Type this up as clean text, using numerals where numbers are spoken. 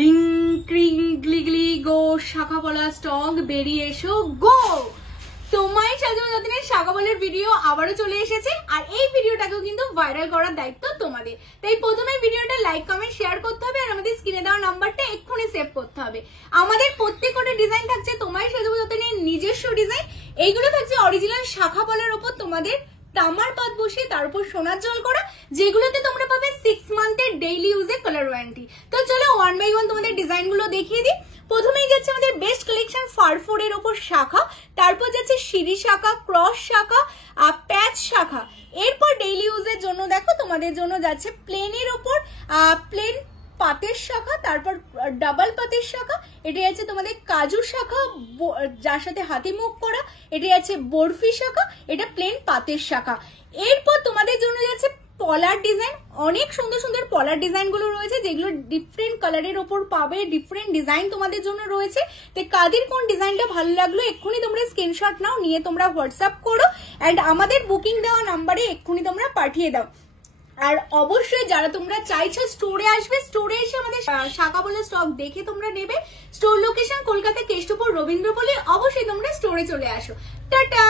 Ring ক্রিং গ্লিগলি গো শাখা পলা স্টক বেরিয়ে এসো গো। তোমায় সাজানো যতনের শাখা পলার ভিডিও আবারও চলে এসেছে, আর এই ভিডিওটাকেও কিন্তু ভাইরাল করার দায়িত্ব তোমাদের। তাই প্রথমে ভিডিওটা লাইক কমেন্ট শেয়ার করতে হবে, আর আমাদের স্ক্রিনে দেওয়া নাম্বারটা এক্ষুনি সেভ করতে হবে। আমাদের প্রত্যেকটা ডিজাইন থাকছে তোমায় সাজানো যতনের নিজস্ব ডিজাইন। এইগুলো থাকছে অরিজিনাল শাখা পলার ওপর তোমাদের তামার পাত বসিয়ে তার উপর সোনার জল করা, যেগুলোতে তোমরা পাবে 6 মান্থের ডেইলি ইউজে কালার ওয়ারেন্টি। তো চলো 1 বাই 1 তোমাদের ডিজাইন গুলো দেখিয়ে দিই। প্রথমেই যাচ্ছে আমাদের বেস্ট কালেকশন ফারফোরের ওপর শাখা, তারপর যাচ্ছে সিঁড়ি শাখা, ক্রস শাখা, প্যাচ শাখা। এরপর ডেইলি ইউজের জন্য দেখো তোমাদের জন্য যাচ্ছে প্লেনের ওপর প্লেন পাতের শাখা, তারপর ডাবল পাতের শাখা, এটা আছে তোমাদের কাজু শাখা যার সাথে হাতি মুখ করা, এটা আছে বরফি শাখা, এটা প্লেন পাতের শাখা। এরপর তোমাদের জন্য যাচ্ছে পলার ডিজাইন, অনেক সুন্দর সুন্দর পলার ডিজাইন গুলো রয়েছে, যেগুলো ডিফারেন্ট কালারের ওপর পাবে, ডিফারেন্ট ডিজাইন তোমাদের জন্য রয়েছে। তো কাদের কোন ডিজাইনটা ভালো লাগলো এক্ষুনি তোমরা স্ক্রিনশট নাও, নিয়ে তোমরা হোয়াটসঅ্যাপ করো, এন্ড আমাদের বুকিং দেওয়া নাম্বারে এক্ষুনি তোমরা পাঠিয়ে দাও। আর অবশ্যই যারা তোমরা চাইছো স্টোরে আসবে, স্টোরে এসে আমাদের শাখা পলা স্টক দেখে তোমরা নেবে। স্টোর লোকেশন কলকাতা কেষ্টপুর রবীন্দ্রপল্লী, অবশ্যই তোমরা স্টোরে চলে আসো। টাটা।